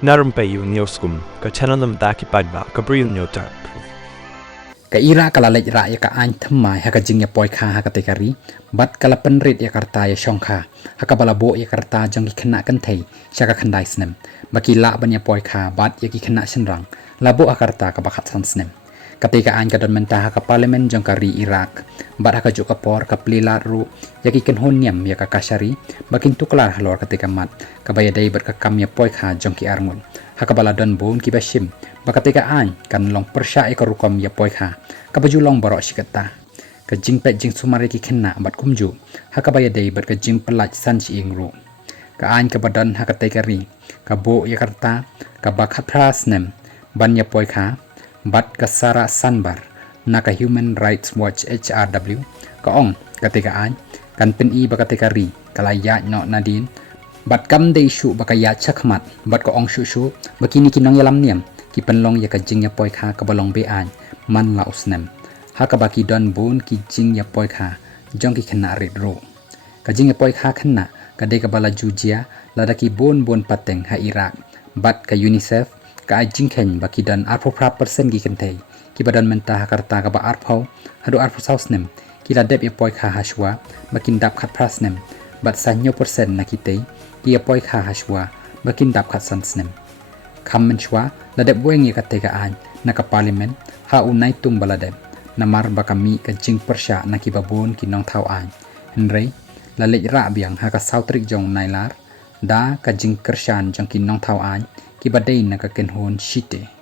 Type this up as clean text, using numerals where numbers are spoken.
Narum payu nioskum, ka chananam daki padba, ka brill nyotar. Ka ira kala lej ra ya ka an thamai ha ka jing ya poi kha ha ka te kari bat kala penrit ya karta ya shongkha ha ka balabo ya karta jang ki khna kan thei sha ka khandai snem baki la ban ya poi kha bat ya ki khna senrang labo akarta ka bakhat san snem ketika an ka don menta ha ka parlimen jang kari Iraq bat ha ka ju ka por ka plila ru ya ki ken honyam ya ka kasari bakin tuklar halor ketika mat ka baya dai bat ka kam ya poi kha jang ki arngun ha ka bala don bon ki bashim bakatika an kan long persya e karukom ya poi kha ka baju long borok sikata ka jing pet jing sumare ki khenna bat kumju ha ka baya dei bat ka jing pelaj san chi ingru ka an ka badan ha ka te kari ka bo ya karta ka bakhat pras nem ban ya poi kha bat ka sara sanbar na ka Human Rights Watch HRW ka ong katika an kan pen i bakatika ri kala ya no nadin bat kam de shu bakaya chakmat bat ka ong shu shu bakini kinong yalam niam ki penlong ya ka jing ya poi kha ka balong be an man la usnem ha ka baki don bun ki jing ya poi kha jong ki khna rit ro ka jing ya poi kha khna ka de ka bala jujia la da ki bon pateng ha Iraq bat ka UNICEF ka jing khen baki don arpho pra persen ki kentei ki badan menta ha karta ka ba arpho hadu arpho sausnem ki la dep ya poi kha hashwa bakin dap khat prasnem bat sanyo persen na kitei ki ya poi kha hashwa bakin dap khat sansnem kam menchwa la dep weng ya katega an na ka parlimen ha unai tung baladep namar bakami ka jing persya na ki babon ki nong thau an henrei la lej ra biang ha ka sautrik jong nailar da ka jing kersyan jong ki nong thau an ki badai na ka ken hon shite